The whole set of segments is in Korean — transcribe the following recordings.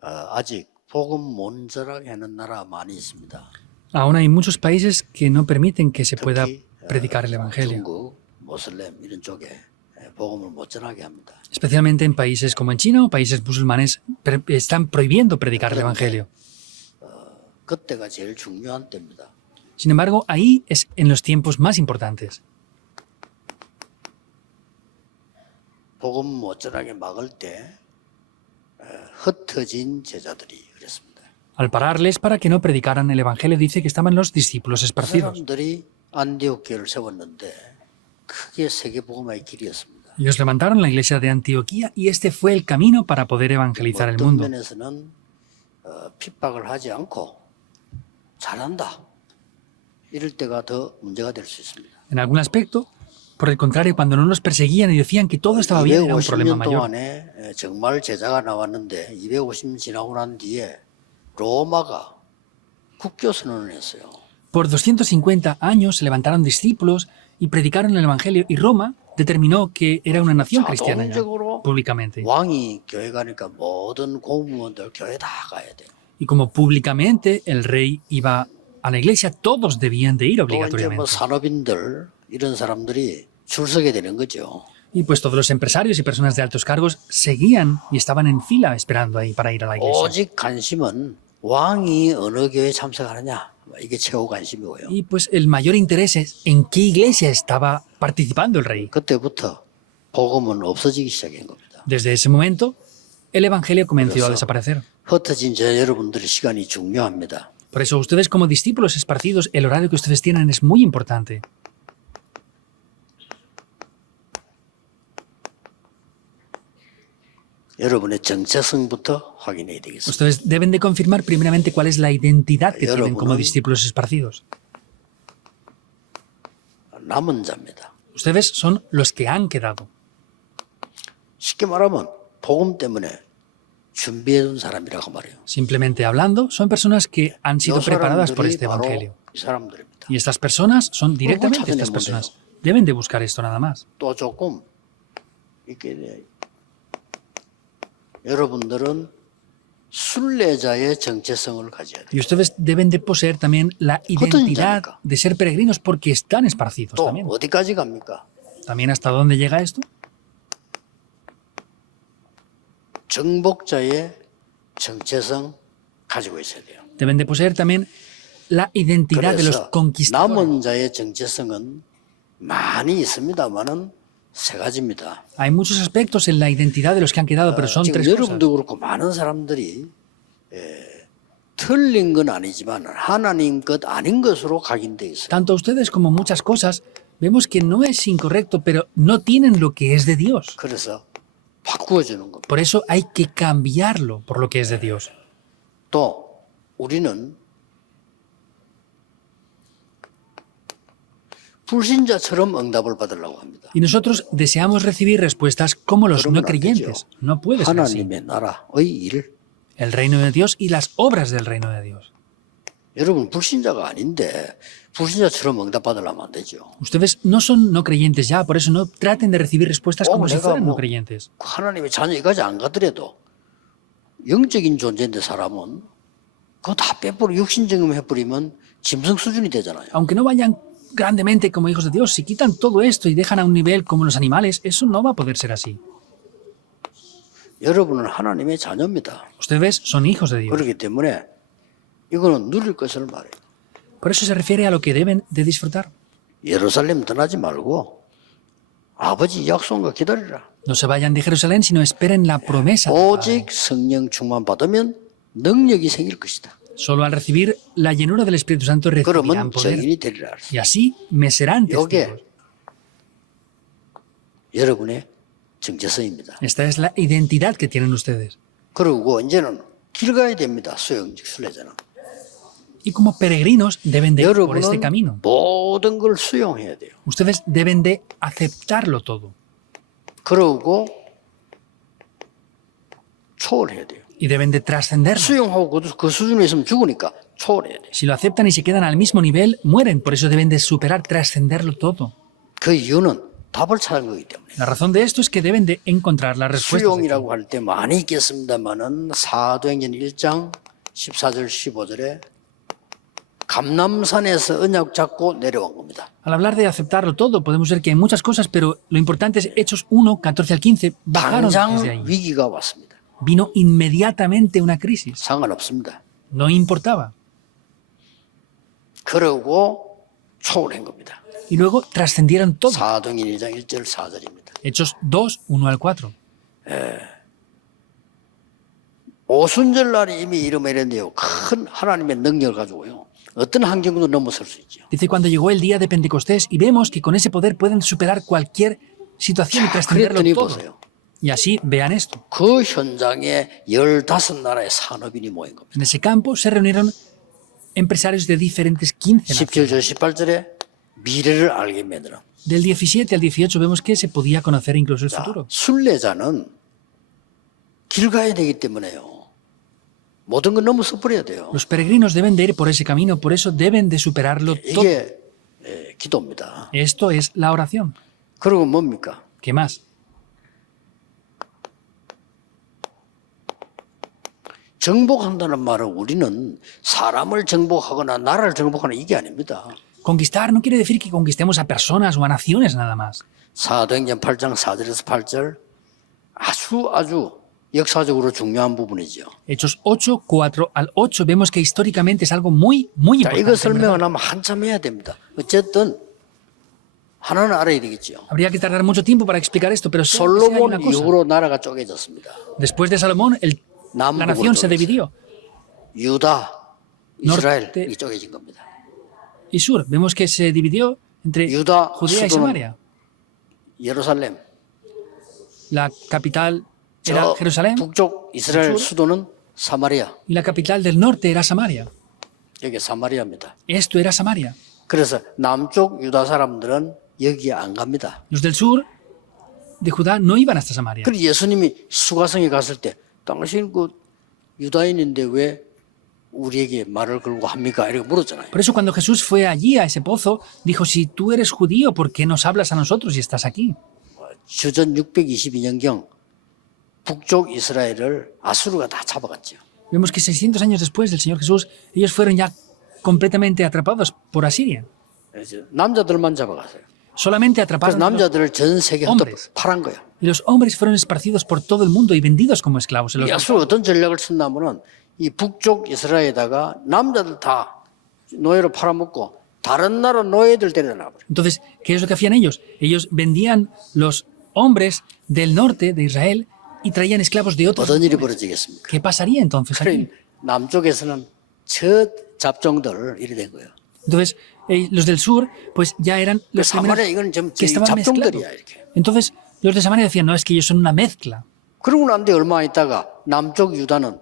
아직 복음 문자라고 하는 나라 많이 있습니다. Aún hay muchos países que no permiten que se pueda 특히 predicar el Evangelio, 중국, 모슬렘 이런 쪽에 복음을 못 전하게 합니다. especialmente en países como en China o países musulmanes están prohibiendo predicar el Evangelio. 그때가 제일 중요한 때입니다. Sin embargo, ahí es en los tiempos más importantes. 복음 못 전하게 막을 때 흩어진 제자들이 그랬습니다. Al pararles para que no predicaran el Evangelio, dice que estaban los discípulos 그 esparcidos. 사람들이 안디옥 교회를 세웠는데 크게 세계 복음화의 길이었습니다. Ellos levantaron la iglesia de Antioquía y este fue el camino para poder evangelizar el 어떤 mundo. 면에서는 핍박을 하지 않고 잘한다. 이럴 때가 더 문제가 될 수 있습니다. En algún aspecto, por el contrario, cuando no los perseguían y decían que todo estaba bien, era un problema 250년 mayor. 동안에 정말 제자가 나왔는데 250년 지나고 난 뒤에 로마가 국교 선언을 했어요. Por 250 años se levantaron discípulos y predicaron el Evangelio y Roma determinó que era una nación cristiana ya, 자동적으로 públicamente. 왕이 교회 가니까 모든 공무원들 교회 다 가야 돼요. Y como públicamente el rey iba a la iglesia, todos debían de ir 또 이제 뭐 obligatoriamente. 산업인들 이런 사람들이 줄 서게 되는 거죠. Y pues todos los empresarios y personas de altos cargos seguían y estaban en fila esperando ahí para ir a la iglesia. 오직 관심은 왕이 어느 교회에 참석하느냐 이게 최고 관심이고요. Y pues el mayor interés es en qué iglesia estaba participando el rey. 그때부터 복음은 없어지기 시작한 겁니다. Desde ese momento, el evangelio comenzó a desaparecer. 흩어진 저 여러분들의 시간이 중요합니다. Por eso ustedes como discípulos esparcidos, el horario que ustedes tienen es muy importante. 여러분의 정체성부터 확인해야 되겠습니다. Ustedes deben de confirmar primeramente cuál es la identidad que tienen como 여러분은 discípulos esparcidos. 남은 자입니다. Ustedes son los que han quedado. 쉽게 말하면 복음 때문에 준비해둔 사람이라고 말해요. Simplemente hablando, son personas que han 이 sido preparadas por 사람들이 este 바로 evangelio. 이 사람들입니다. Y estas personas son directamente 찾아내면 estas personas. Deben de buscar esto nada más. 또 조금 이렇게 여러분들은 순례자의 정체성을 가져야 돼요. Y ustedes deben de poseer también la identidad de ser peregrinos porque están esparcidos 또 también. 어디까지 갑니까? ¿También hasta dónde llega esto? 정복자의 정체성 가지고 있어야 돼요. Deben de poseer también la identidad de los 그래서 conquistadores. 남은 자의 정체성은 많이 있습니다만은 세 가지입니다. Hay muchos aspectos en la identidad de los que han quedado, pero son 지금 tres cosas. 여러분도 그렇고 많은 사람들이 틀린 건 아니지만 하나님 것 아닌 것으로 각인돼 있어요. Tanto ustedes como muchas cosas, vemos que no es incorrecto, pero no tienen lo que es de Dios. 그래서 바꾸어 주는 겁니다. Por eso hay que cambiarlo por lo que es de Dios. 또 우리는 불신자처럼 응답을 받으려고 합니다. Y nosotros deseamos recibir respuestas como los 그러면 no 안 creyentes. 되죠. No puede ser así. 하나님의 나라의 일. El reino de Dios y las obras del reino de Dios. 여러분 불신자가 아닌데 불신자처럼 응답받으려면 안 되죠. Ustedes no son no creyentes ya, por eso no traten de recibir respuestas como si 내가 fueran no 뭐 creyentes. 하나님의 자녀까지 안 가더라도 영적인 존재인데 사람은 그거 다 빼버리고 육신적인 해버리면 짐승 수준이 되잖아요. Aunque no vayan grandemente como hijos de Dios, si quitan todo esto y dejan a un nivel como los animales, eso no va a poder ser así. 여러분은 하나님의 자녀입니다. Ustedes son hijos de Dios. 그렇기 때문에 이거는 누릴 것을 말해요. Por eso se refiere a lo que deben de disfrutar. 예루살렘 떠나지 말고 아버지 약속한 거 기다리라. No se vayan de Jerusalén, sino esperen la promesa. 오직 성령 충만 받으면 능력이 생길 것이다. Solo al recibir la llenura del Espíritu Santo recibirán 그러면 poder. 증인이 되리라. Y así me serán testigos. 이게 여러분의 정체성입니다. Esta es la identidad que tienen ustedes. 그리고 이제는 길 가야 됩니다. 수영직 순례자는. Y como peregrinos deben de ir por este 여러분은 camino. 모든 걸 수용해야 돼요. Ustedes deben de aceptarlo todo. 그러고 초월해야 돼요. Y deben de trascenderlo. 수용하고 그 수준에 있으면 죽으니까 초월해야 돼요. Si lo aceptan y se quedan al mismo nivel, mueren. Por eso deben de superar, trascenderlo todo. 그 이유는 답을 찾은 거기 때문에. La razón de esto es que deben de encontrar las respuestas. aquí. 수용이라고 할 때 많이 있겠습니다만은 사도행전 1장 14절 15절에 감람산에서 언약 잡고 내려온 겁니다. Al hablar de aceptarlo todo, podemos ver que hay muchas cosas, pero lo importante es Hechos 1, 14 al 15, bajaron desde 당장 ahí. 위기가 왔습니다. Vino inmediatamente una crisis. 상관없습니다. No importaba. 그러고 초월한 겁니다. Y luego trascendieron todo. 사도행전 1장 1절 4절입니다. Hechos 2, 1 al 4. 오순절 날이 이미 이르매는데요. 큰 하나님의 능력을 가지고요. 어떤 환경도 넘어설 수 있죠. Dice cuando llegó el día de Pentecostés y vemos que con ese poder pueden superar cualquier situación y trascenderlo 그랬더니 todo. 보세요. Y así vean esto. 그 현장에 15나라의 산업인이 모인 겁니다. En ese campo se reunieron empresarios de diferentes 15 naciones. 17절 18절에 미래를 알게 만드는. Del 17 al 18 vemos que se podía conocer incluso el futuro. 순례자는 길 가야 되기 때문에요. 모든 걸 넘어서 버려야 돼요. Los peregrinos deben de ir por ese camino, por eso deben de superarlo todo. 이게 기도입니다. Esto es la oración. 그리고 뭡니까? ¿Qué más? 정복한다는 말은 우리는 사람을 정복하거나 나라를 정복하는 이게 아닙니다. Conquistar no quiere decir que conquistemos a personas o a naciones nada más. 사도행전 8장 4절에서 8절 아주 역사적으로 중요한 부분이죠. Hechos 8, 4 al 8 vemos que históricamente es algo muy 자, 이거 importante. ¿verdad? 설명을 하면 한참 해야 됩니다. 어쨌든 하나는 알아야 되겠죠. Habría que tardar mucho tiempo para explicar esto, pero solo que sí hay una 솔로몬 cosa. 이후로 나라가 쪼개졌습니다. Después de Salomón, la nación se dividió. 유다, 이스라엘 Norte. 이 쪼개진 겁니다. Y sur, vemos que se dividió entre 유다 Judea y 수도는 Samaria. 예루살렘, La capital era 저 Jerusalén 북쪽 이스라엘 수도는 사마리아. y la capital del norte era Samaria. 여기 사마리아입니다. Esto era Samaria. 그래서 남쪽 유다 사람들은 여기에 안 갑니다. Los del sur de Judá no iban hasta Samaria. 그리고 예수님이 수가성에 갔을 때 당신 그 유다인인데 왜 우리에게 말을 걸고 합니까? 이렇게 물었잖아요. Por eso cuando Jesús fue allí a ese pozo, dijo, si tú eres judío, ¿por qué nos hablas a nosotros y estás aquí? 주전 622년경 북쪽 이스라엘을 아수르가 다 잡아갔죠. Vemos que 600 años después del Señor Jesús, ellos fueron ya completamente atrapados por Asiria. 그래서 남자들만 잡아갔어요. Solamente 그래서 atraparon a los- 남자들을 전 세계 흩어 hombres. 팔은 거예요. y los hombres fueron esparcidos por todo el mundo y vendidos como esclavos. 이 아수르가 어떤 전략을 썼냐면은 이 북쪽 이스라엘에다가 남자들 다 노예로 팔아먹고 다른 나라 노예들 데려다 버려. Entonces, ¿qué es lo que hacían ellos? Ellos vendían los hombres del norte de Israel y traían esclavos de otros. 어떤 일이 naciones. 벌어지겠습니까? ¿Qué pasaría entonces aquí? 그래 남쪽에서는 첫 잡종들 이래 된 거예요. Entonces, los del sur, pues ya eran los 사마리아 primeros 이건 좀 que estaban mezclados. 잡종들이야 이렇게. Entonces, los de Samaria decían, no, es que ellos son una mezcla. 그러고 난 뒤에 얼마 있다가 남쪽 유다는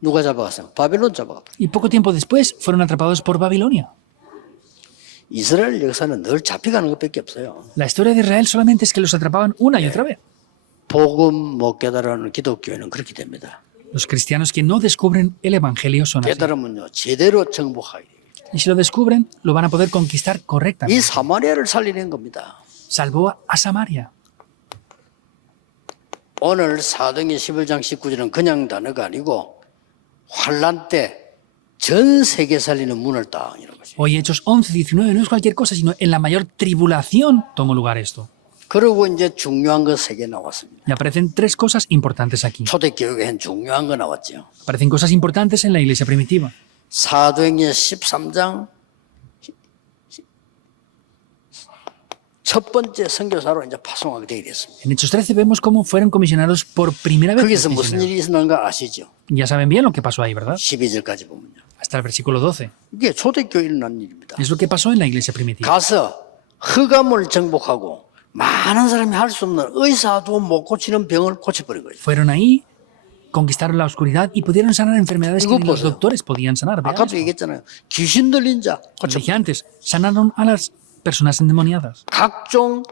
누가 잡아갔어요? 바벨론 잡아갔어요. Y poco tiempo después fueron atrapados por Babilonia. 이스라엘 역사는 늘 잡혀가는 것밖에 없어요. La historia de Israel solamente es que los atrapaban una y otra vez. 복음 못 깨달아는 기독교회는 그렇게 됩니다. Los cristianos que no descubren el Evangelio son así. 깨달으면요 제대로 정복하게 돼요. Y si lo descubren, lo van a poder conquistar 이 correctamente. 사마리아를 살리는 겁니다. Salvó a Samaria. 오늘 사도행전 11장 19절은 그냥 단어가 아니고 환란 때 전 세계 살리는 문을 딱 이런 거죠. Hoy Hechos 11, 19 no es cualquier cosa, sino en la mayor tribulación tomó lugar esto. 그리고 이제 중요한 거 세 개 나왔습니다. Y aparecen tres cosas importantes aquí. 초대교육에 중요한 거 나왔죠. Aparecen cosas importantes en la iglesia primitiva. 사도행전 13장 첫 번째 선교사로 이제 파송하게 되게 됐습니다. En Hechos 13 vemos cómo fueron comisionados por primera vez. 거기서 los 무슨 misioneros. 일이 있었는가 아시죠? Ya saben bien lo que pasó ahí, ¿verdad? 12절까지 보면요. Hasta el versículo 12. 이게 초대교회 일어난 일입니다. Es lo que pasó en la iglesia primitiva. 가서 흑암을 정복하고 많은 사람이 할 수 없는 의사도 못 고치는 병을 고쳐버린 거죠. Fueron ahí, conquistaron la oscuridad y pudieron sanar enfermedades que ni los doctores podían sanar. Vean 아까도 eso. 얘기했잖아요. 귀신 들린 자 Como 고쳐. dije antes, sanaron a las personas endemoniadas. 각종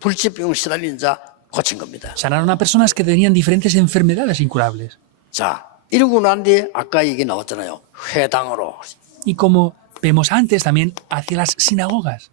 불치병 시달린 자 고친 겁니다. Sanaron a personas que tenían diferentes enfermedades incurables. 자, 이러고 난 뒤에 아까 얘기 나왔잖아요. 회당으로. Y como vemos antes, también hacia las sinagogas.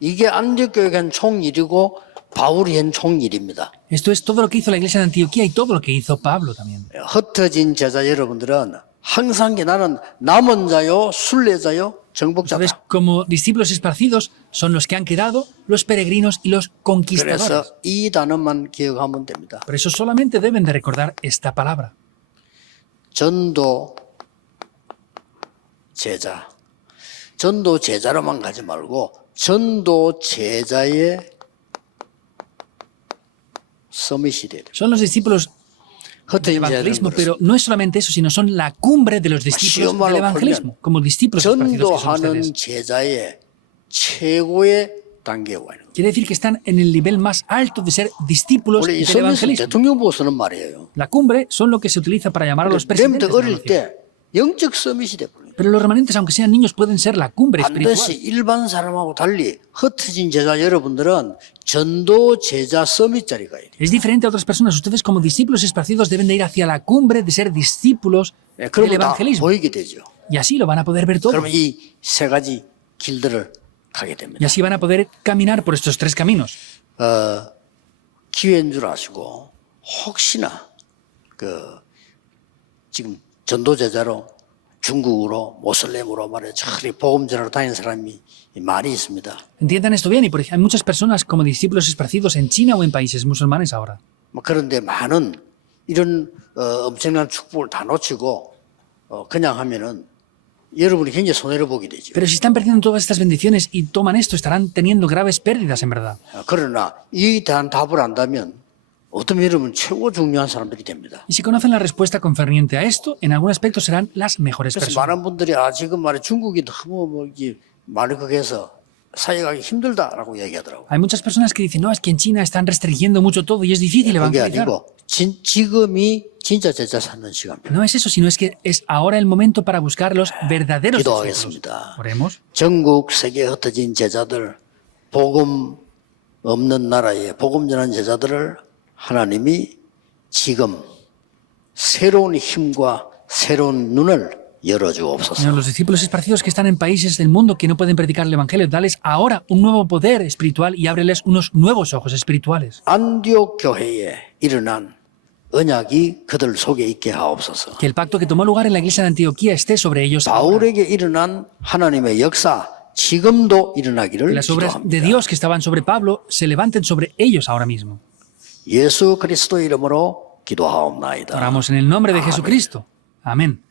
이게 안디옥교회가 한 총일이고 바울이 한 총일입니다. Esto es todo lo que hizo la iglesia de Antioquía y todo lo que hizo Pablo también. 흩어진 제자 여러분들은 항상 나는 남은 자요, 순례자요, Entonces, 정복자다. como discípulos esparcidos, son los que han quedado, los peregrinos y los conquistadores. 그래서 이 단어만 기억하면 됩니다. Por eso solamente deben de recordar esta palabra. 전도 제자. 전도 제자로만 가지 말고 전도 제자의 서밋이 돼야 돼요. Son los discípulos del 흩어진 제자들은 evangelismo, 그렇습니다. pero no es solamente eso, sino son la cumbre de los discípulos del evangelismo, como discípulos esparcidos que son 전도하는 ustedes. 제자의 최고의 단계에 와 있는 거예요. Quiere decir que están en el nivel más alto de ser discípulos 원래 이 del 서밋은 evangelismo. 대통령 보고 쓰는 말이에요. La cumbre son lo que se utiliza para llamar a los 렘트 presidentes. de la 어릴 nación. 때 영적 서밋이 돼버려요. Pero los remanentes, aunque sean niños, pueden ser la cumbre 반드시 espiritual. 일반 사람하고 달리 흩어진 제자 여러분들은 전도 제자 서밋 자리 가야 돼요. Es diferente a otras personas. Ustedes, como discípulos esparcidos, deben de ir hacia la cumbre de ser discípulos del 그러면 다 evangelismo. 보이게 되죠. Y así lo van a poder ver todo. 그러면 이 세 가지 길들을 가게 Y 됩니다. así van a poder caminar por estos tres caminos. 기회인 줄 아시고 혹시나 지금 전도 제자로 중국으로 모슬렘으로 말해 저리 복음 전하러 다니는 사람이 많이 있습니다. Entiendan esto bien. Y por ejemplo, hay muchas personas como discípulos esparcidos en China o en países musulmanes ahora. 그런데 많은 이런 엄청난 축복을 다 놓치고 그냥 하면은 여러분이 굉장히 손해를 보게 되죠. Pero si están perdiendo todas estas bendiciones y toman esto, estarán teniendo graves pérdidas en verdad. 그러나 이 대한 답을 안다면 어떤 여러분 최고 중요한 사람들이 됩니다. Y si conocen la respuesta concerniente a esto, en algún aspecto serán las mejores 그래서 personas. 많은 분들이 지금 말해 중국이 너무 이게 말을 그렇게 해서 사역하기 힘들다라고 얘기하더라고요. Hay muchas personas que dicen, no, es que en China están restringiendo mucho todo y es difícil 그게 evangelizar. 아니고 지금이 진짜 제자 찾는 시간입니다. No es eso, sino es que es ahora el momento para buscar los verdaderos discípulos. 기도하겠습니다. Oremos. 전국 세계에 흩어진 제자들, 복음 없는 나라에 복음 전하는 제자들을 하나님이 지금 새로운 힘과 새로운 눈을 열어주옵소서. Señor, los discípulos esparcidos que están en países del mundo que no pueden predicar el Evangelio, dales ahora un nuevo poder espiritual y ábreles unos nuevos ojos espirituales. 안디옥 교회에 일어난 언약이 그들 속에 있게 하옵소서. Que el pacto que tomó lugar en la iglesia de Antioquía esté sobre ellos ahora. 바울에게 일어난 하나님의 역사 지금도 Que 일어나기를 las obras de 기도합니다. Dios que estaban sobre Pablo se levanten sobre ellos ahora mismo. 예수 그리스도 이름으로 기도하옵나이다. Oramos en el nombre de Jesucristo. Amén.